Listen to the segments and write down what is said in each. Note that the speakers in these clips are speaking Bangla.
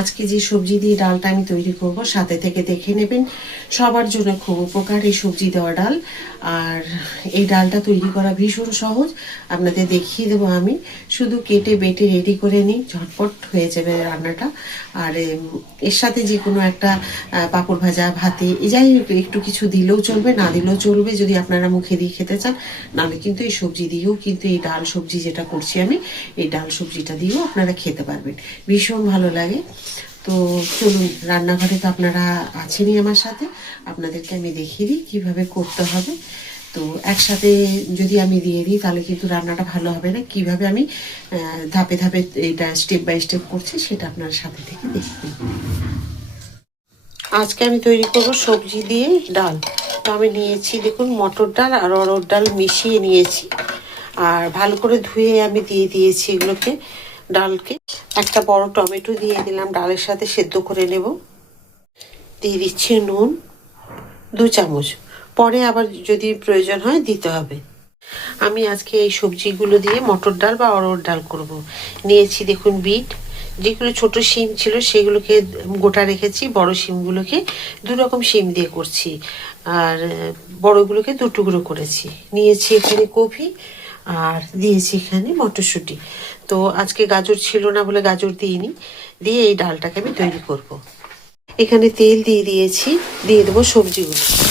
আজকে যে সবজি দিয়ে ডালটা আমি তৈরি করব, সাথে থেকে দেখে নেবেন। সবার জন্য খুব উপকার এই সবজি দেওয়া ডাল। আর এই ডালটা তৈরি করা ভীষণ সহজ। আপনাদের দেখিয়ে দেবো আমি। শুধু কেটে বেটে রেডি করে নিই, ঝটপট হয়ে যাবে রান্নাটা। আর এর সাথে যে কোনো একটা পাঁপড় ভাজা, ভাতে যাই একটু কিছু দিলেও চলবে, না দিলেও চলবে, যদি আপনারা মুখে দিয়ে খেতে চান। নাহলে কিন্তু এই সবজি দিয়েও কিন্তু এই ডাল সবজি যেটা করছি আমি, এই ডাল সবজিটা দিয়েও আপনারা খেতে পারবেন। ভীষণ ভালো লাগে। তো চলুন, রান্নাঘরে তো আপনারা আছেনই আমার সাথে। আপনাদেরকে আমি দেখিয়ে দিই কীভাবে করতে হবে। তো একসাথে যদি আমি দিয়ে দিই, তাহলে কিন্তু রান্নাটা ভালো হবে না। কীভাবে আমি ধাপে ধাপে এটা স্টেপ বাই স্টেপ করছি, সেটা আপনার সাথে থেকে দেখবেন আজকে আমি তৈরি করব সবজি দিয়ে ডাল। তো আমি নিয়েছি, দেখুন, মটর ডাল আর অরড় ডাল মিশিয়ে নিয়েছি। আর ভালো করে ধুয়ে আমি দিয়ে দিয়েছি এগুলোকে, ডালকে। একটা বড় টমেটো দিয়ে দিলাম, ডালের সাথে সেদ্ধ করে নেব। দিয়ে দিচ্ছি নুন, দু চামচ। পরে আবার যদি প্রয়োজন হয় দিতে হবে। আমি আজকে এই সবজিগুলো দিয়ে মটর ডাল বা অরড় ডাল করব। নিয়েছি দেখুন বিট, যেগুলো ছোট শিম ছিল সেগুলোকে গোটা রেখেছি, বড় শিমগুলোকে দু রকম শিম দিয়ে করছি। আর বড়গুলোকে দু টুকরো করেছি। নিয়েছি এখানে কফি আর দিয়েছি এখানে মটরশুঁটি তো আজকে গাজর ছিল না বলে গাজর দিইনি, দিয়ে এই ডালটাকে আমি তৈরি করব। এখানে তেল দিয়ে দিয়েছি, দিয়ে দেবো সবজিগুলো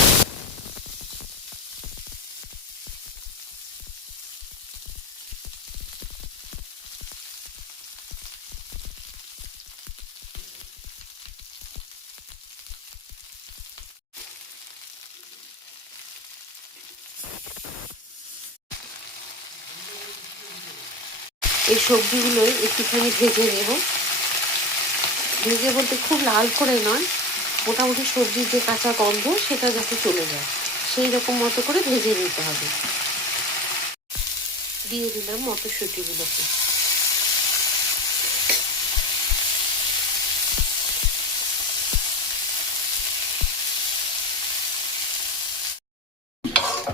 এই সবজিগুলো একটুখানি ভেজে নেব। ভেজে বলতে খুব লাল করে নয়, মোটামুটি সবজির যে কাঁচা গন্ধ সেটা যাতে চলে যায়, সেই রকম মতো করে ভেজে নিতে হবে। দিয়ে দিলাম মটরশুঁটিগুলোকে।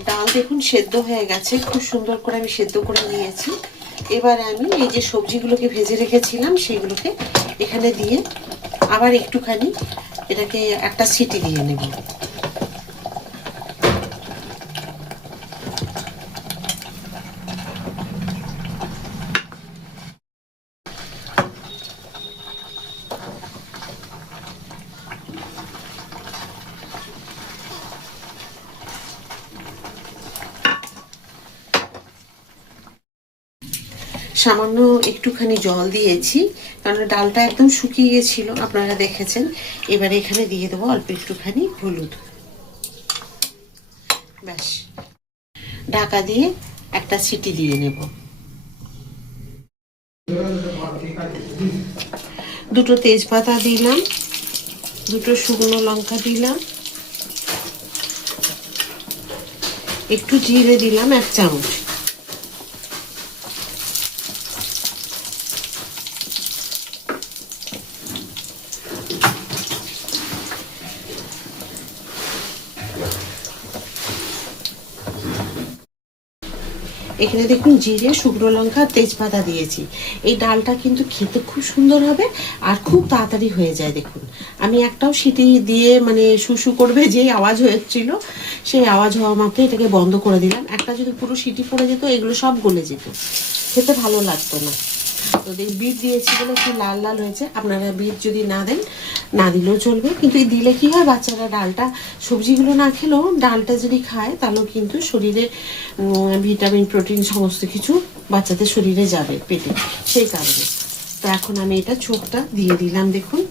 ডাল দেখুন সেদ্ধ হয়ে গেছে, খুব সুন্দর করে আমি সেদ্ধ করে নিয়েছি। এবার আমি এই যে সবজিগুলোকে ভেজে রেখেছিলাম, সেগুলোকে এখানে দিয়ে আবার একটুখানি এটাকে একটা সিটি দিয়ে নেব। সামান্য একটুখানি জল দিয়েছি, কারণ ডালটা একদম শুকিয়ে গেছিল, আপনারা দেখেছেন। এবারে এখানে দিয়ে দেবো অল্প একটুখানি হলুদ। ব্যাস। ঢাকা দিয়ে একটা সিটি দিয়ে নেব। দুটো তেজপাতা দিলাম, দুটো শুকনো লঙ্কা দিলাম, একটু জিরে দিলাম এক চামচ। এখানে দেখুন জিরে, শুকনো লঙ্কা, তেজপাতা দিয়েছি। এই ডালটা কিন্তু খেতে খুব সুন্দর হবে আর খুব তাড়াতাড়ি হয়ে যায় দেখুন। আমি একটাও সিটি দিয়ে মানে শুশু করবে যে আওয়াজ হয়েছিল, সেই আওয়াজ হওয়া মাত্র এটাকে বন্ধ করে দিলাম। একটা যদি পুরো সিটি পড়ে যেত, এগুলো সব গলে যেত। খেতে ভালো লাগতো না। তো দেখ বিট দিয়েছি বলে একটু লাল লাল হয়েছে? আপনারা বিট যদি না দেন, না দিলেও চলবে। কিন্তু দিলে কি হয়? বাচ্চারা ডালটা, সবজিগুলো না খেলেও ডালটা যদি খায়, তাহলেও কিন্তু শরীরে ভিটামিন, প্রোটিন সমস্ত কিছু বাচ্চাদের শরীরে যাবে, পেটে। সেই কারণে। তো এখন আমি এটা চোখটা দিয়ে দিলাম, দেখুন।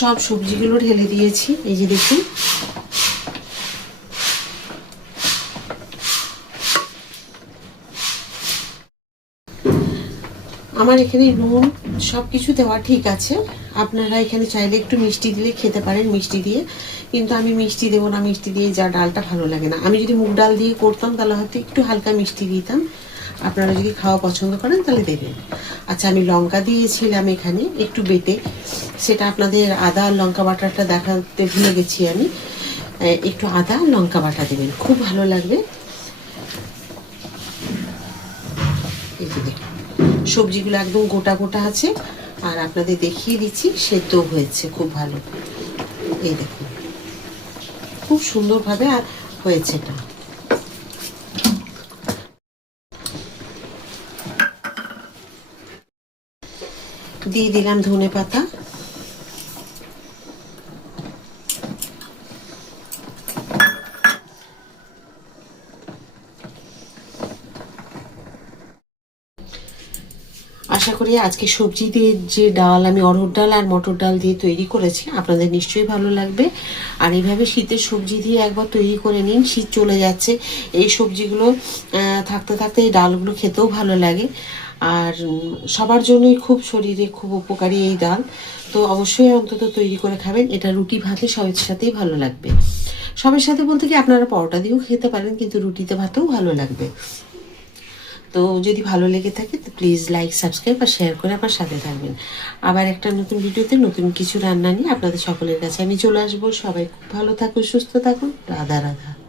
সব সবজিগুলো ঢেলে দিয়েছি, এই যে দেখুন। আমার এখানে নুন সব কিছু দেওয়া ঠিক আছে। আপনারা এখানে চাইলে একটু মিষ্টি দিলে খেতে পারেন, মিষ্টি দিয়ে। কিন্তু আমি মিষ্টি দেবো না, মিষ্টি দিয়ে যা ডালটা ভালো লাগে না। আমি যদি মুগ ডাল দিয়ে করতাম, তাহলে হয়তো একটু হালকা মিষ্টি দিতাম। আপনারা যদি খাওয়া পছন্দ করেন তাহলে দেবেন। আচ্ছা আমি লঙ্কা দিয়েছিলাম এখানে, একটু বেটে। সেটা আপনাদের আদা আর লঙ্কা বাটাটা দেখাতে ভুলে গেছি আমি। একটু আদা আর লঙ্কা বাটা দেবেন, খুব ভালো লাগবে। দেখুন, সবজিগুলো একদম গোটা গোটা আছে, আর আপনাদের দেখিয়ে দিচ্ছি, সেদ্ধ হয়েছে খুব ভালো। এই দেখুন, খুব সুন্দরভাবে আর হয়েছে এটা। দিয়ে দিলাম ধনে পাতা। আশা করি আজকে সবজি দিয়ে যে ডাল, আমি অরহর ডাল আর মটর ডাল দিয়ে তৈরি করেছি, আপনাদের নিশ্চয়ই ভালো লাগবে। আর এইভাবে শীতের সবজি দিয়ে একবার তৈরি করে নিন, শীত চলে যাচ্ছে, এই সবজিগুলো থাকতে থাকতে এই ডালগুলো খেতেও ভালো লাগে। আর সবার জন্যই খুব শরীরে খুব উপকারী এই ডাল। তো অবশ্যই অন্তত তৈরি করে খাবেন। এটা রুটি ভাতে সবের সাথেই ভালো লাগবে। সবের সাথে বলতে কি আপনারা পরোটা দিয়েও খেতে পারেন, কিন্তু রুটিতে ভাতেও ভালো লাগবে। তো যদি ভালো লেগে থাকে, তো প্লিজ লাইক সাবস্ক্রাইব আর শেয়ার করে আমার সাথে থাকবেন। আবার একটা নতুন ভিডিওতে নতুন কিছু রান্না নিয়ে আপনাদের সকলের কাছে আমি চলে আসব। সবাই খুব ভালো থাকুন, সুস্থ থাকুন। রাধা রাধা।